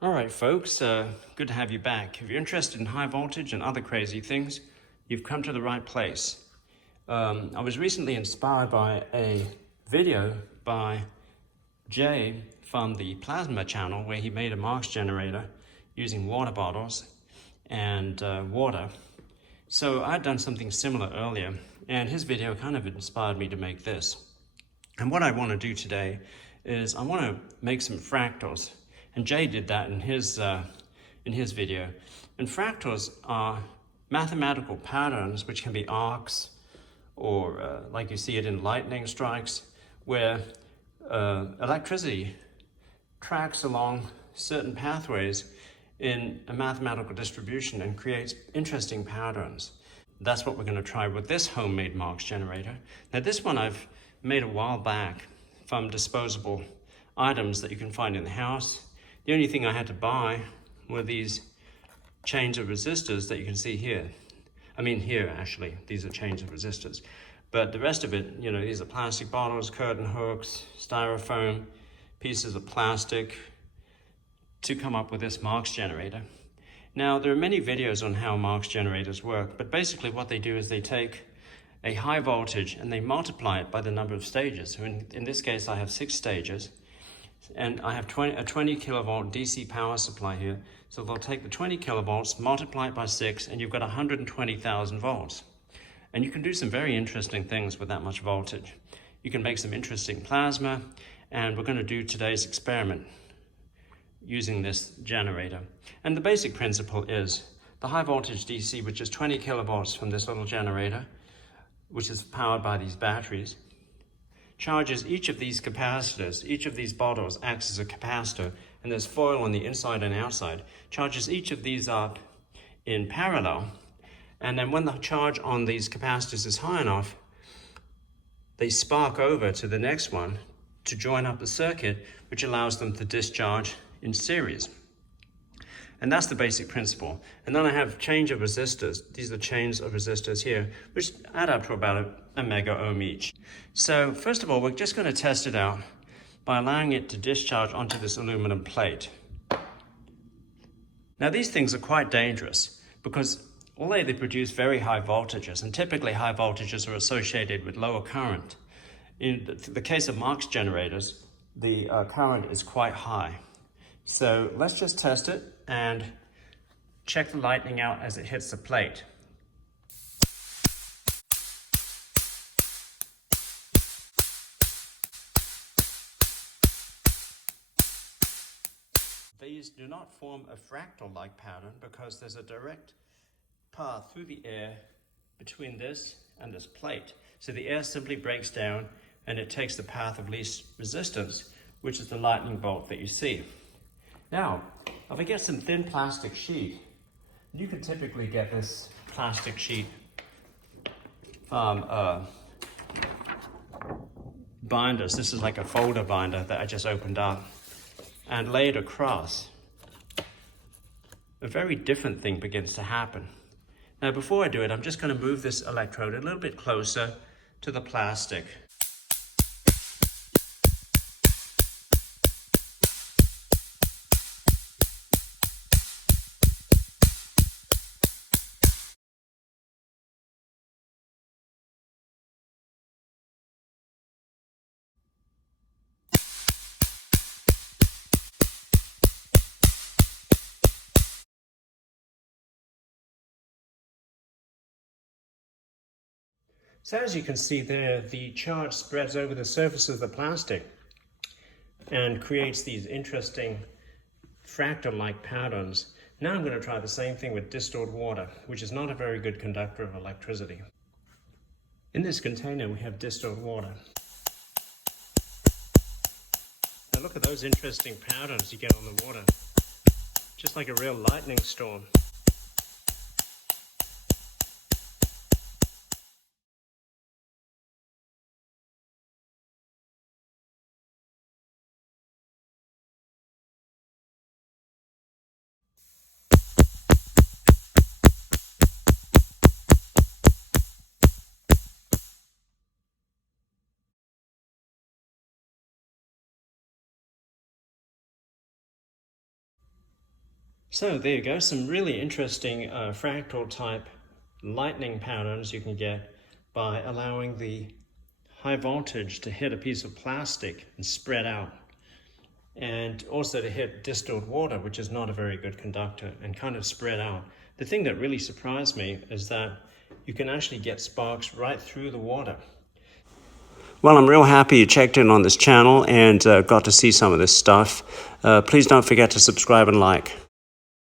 All right, folks, good to have you back. If you're interested in high voltage and other crazy things, you've come to the right place. I was recently inspired by a video by Jay from the Plasma channel where he made a Marx generator using water bottles and water. So I'd done something similar earlier, and his video kind of inspired me to make this. And what I want to do today is I want to make some fractals. And Jay did that in his video. And fractals are mathematical patterns which can be arcs or like you see it in lightning strikes, where electricity tracks along certain pathways in a mathematical distribution and creates interesting patterns. That's what we're going to try with this homemade Marx generator. Now this one I've made a while back from disposable items that you can find in the house. The only thing I had to buy were these chains of resistors that you can see here. I mean here actually, these are chains of resistors. But the rest of it, you know, these are plastic bottles, curtain hooks, styrofoam, pieces of plastic to come up with this Marx generator. Now there are many videos on how Marx generators work, but basically what they do is they take a high voltage and they multiply it by the number of stages. So in this case I have 6 stages. And I have a 20 kilovolt DC power supply here. So they'll take the 20 kilovolts, multiply it by 6, and you've got 120,000 volts. And you can do some very interesting things with that much voltage. You can make some interesting plasma, and we're going to do today's experiment using this generator. And the basic principle is the high voltage DC, which is 20 kilovolts from this little generator, which is powered by these batteries, charges each of these capacitors. Each of these bottles acts as a capacitor, and there's foil on the inside and outside. Charges each of these up in parallel, and then when the charge on these capacitors is high enough, they spark over to the next one to join up the circuit, which allows them to discharge in series. And that's the basic principle. And then I have change of resistors. These are chains of resistors here, which add up to about a mega ohm each. So first of all, we're just going to test it out by allowing it to discharge onto this aluminum plate. Now these things are quite dangerous because although they produce very high voltages, and typically high voltages are associated with lower current, in the case of Marx generators, the current is quite high. So let's just test it and check the lightning out as it hits the plate. These do not form a fractal-like pattern because there's a direct path through the air between this and this plate. So the air simply breaks down and it takes the path of least resistance, which is the lightning bolt that you see. Now, if I get some thin plastic sheet, you can typically get this plastic sheet from binders. This is like a folder binder that I just opened up and laid across. A very different thing begins to happen. Now, before I do it, I'm just going to move this electrode a little bit closer to the plastic. So as you can see there, the charge spreads over the surface of the plastic and creates these interesting fractal-like patterns. Now I'm going to try the same thing with distilled water, which is not a very good conductor of electricity. In this container we have distilled water. Now look at those interesting patterns you get on the water, just like a real lightning storm. So there you go, some really interesting fractal type lightning patterns you can get by allowing the high voltage to hit a piece of plastic and spread out, and also to hit distilled water, which is not a very good conductor, and kind of spread out. The thing that really surprised me is that you can actually get sparks right through the water. Well, I'm real happy you checked in on this channel and got to see some of this stuff. Please don't forget to subscribe and like.